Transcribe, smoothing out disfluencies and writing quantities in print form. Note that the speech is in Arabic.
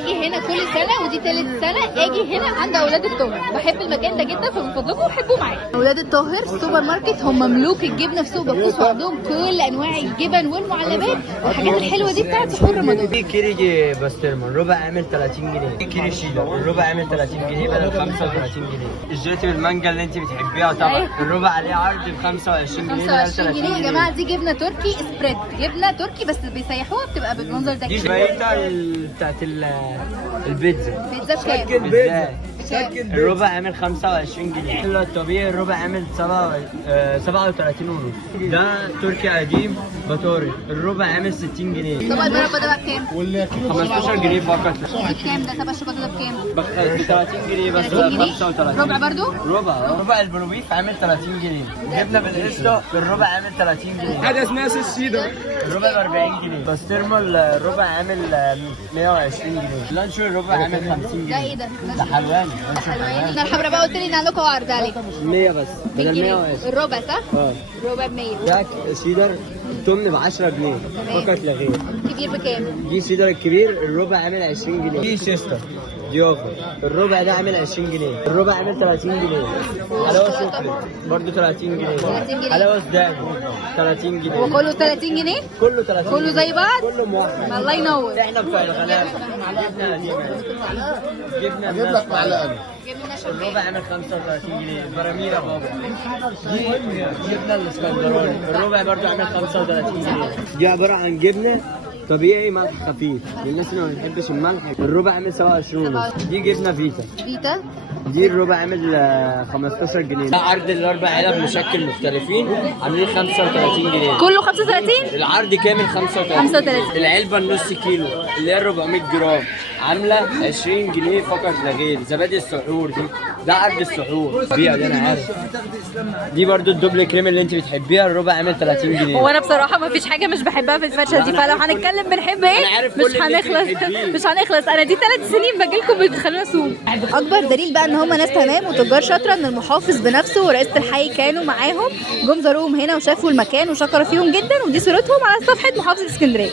باجي هنا كل سنه ودي ثالث سنه اجي هنا عند اولاد الطاهر. بحب المكان ده جدا، فمن فضلكم حبوا معايا. اولاد الطاهر سوبر ماركت، هم مملوك الجبنه في سوق بطوس، وعندهم كل انواع الجبن والمعلبات والحاجات الحلوه دي بتاعت سحور رمضان. في كيري بسترمان ربع عامل 30 جنيه، في كيري شيدر الربع عامل 30 جنيه بدل 35 جنيه. الجيلاتي بالمانجا اللي انت بتحبيها طبعا الربع عليه عرض ب 25 جنيه 25 جنيه يا جماعه. دي جبنه تركي سبريد، جبنه تركي بس بيسيحوها بتبقى بالمنظر ده. دي شوية بتاعت البيتزا. بيتزا بكام؟ الربع عامل 25 جنيه. الطبيعي الربع عامل 37 ونص. ده تركي قديم بطاري الربع عامل 60 جنيه. طبق المربى ده بقى بكام؟ 15 جنيه فقط. بكام ده؟ طبق الشوكولاته ده بكام؟ ب 30 جنيه بس. 35 ربع برضو؟ ربع البروبيف عامل 30 جنيه. جبنه بالقشطه الربع عامل 30 جنيه. حاجه اسمها سيس سيدر الربع ب 40 جنيه. بسترمال الربع عامل 120 جنيه. لانشو الربع عامل 50 جنيه. ده ايه ده؟ ده حلواني. حلواني. انا الحمرا بقى قلت لي ان عندكم عرض عليه 100 بس بدل 120. الربع صح؟ الربع ب 100. ده سيدر التمن ب 10 جنيه فقط لا غير. الكبير بكام؟ دي سيدر الكبير الربع عامل 20 جنيه. دي شيستر دي اوفر الربع ده عامل 20 جنيه. الربع عامل 30 جنيه. حلاوه سوفلت برضه 30 جنيه. 30 جنيه. حلاوه سدان 30 جنيه. هو كله 30 جنيه؟ كله 30 كله زي بعض؟ كله موحد. الله ينور. احنا بتوع الغلابه. جبنه قديمه. جبنه اجيب لك معلقه. الربع عامل 35 جنيه. البراميل يا بابا. دي جبنه الاسكندراني الربع برضه عامل 35 جنيه. دي عباره عن جبنه طبيعي ملح خفيف للناس اللي ما بتحبش الملح. الربع عامل 27 ونص. دي جبنه فيتا دي الربع عامل 15 جنيه. ده عرض الاربع علب مشكل مختلفين عاملين 35 جنيه. كله 35؟ العرض كامل 35. العلبه النص كيلو اللي هي 400 جرام عامله 20 جنيه فقط لا غير. زبادي السحور دي ده عرض السحور بيها دي انا عارف. دي برضو الدبل كريم اللي انت بتحبيها الربع عامل 30 جنيه. هو انا بصراحه ما فيش حاجه مش بحبها في الفرشه دي، فلو هنتكلم بنحب ايه مش هنخلص. انا دي 3 سنين باجي لكم بتخلونا اسوق. اكبر دليل بقى ان هم ناس تمام وتجار شاطره ان المحافظ بنفسه ورئيسه الحي كانوا معاهم، جم زاروهم هنا وشافوا المكان وشكروا فيهم جدا، ودي صورتهم على صفحه محافظه اسكندريه.